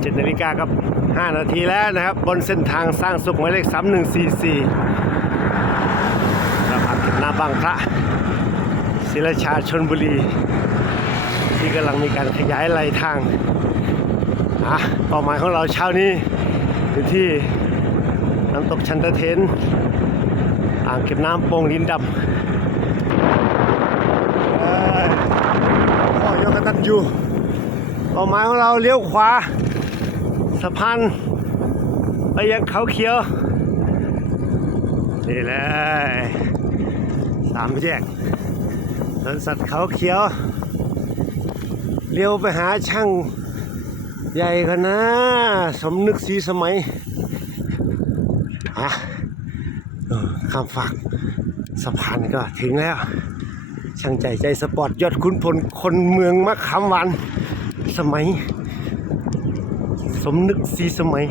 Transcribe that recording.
เจ็ดนาฬิกากับ5นาทีแล้วนะครับ บนเส้นทางสร้างสุขหมายเลข3144สะพานเก็บน้ำบางพระศิลชาชนบุรี ที่กำลังมีการขยายไหลทางอะเป้าหมายของเราเช้านี้อยู่ที่น้ำตกชันตะเทน อ่างเก็บน้ำโป่งดินดำเอ้ยพ่อยกกระตันอยู่เป้าหมายของเราเลี้ยวขวา สะพานไปยังเขาเขียว นี่เลยสามแยกสวนสัตว์เขาเขียว เลี้ยวไปหาช่างใหญ่กันนะ สมนึกสีสมัยอะข้ามฝั่งสะพานก็ถึงแล้ว ช่างใจใจสปอร์ตยอดคุณพลคนเมืองมะขามหวานสมัย สมนึกสีสมัย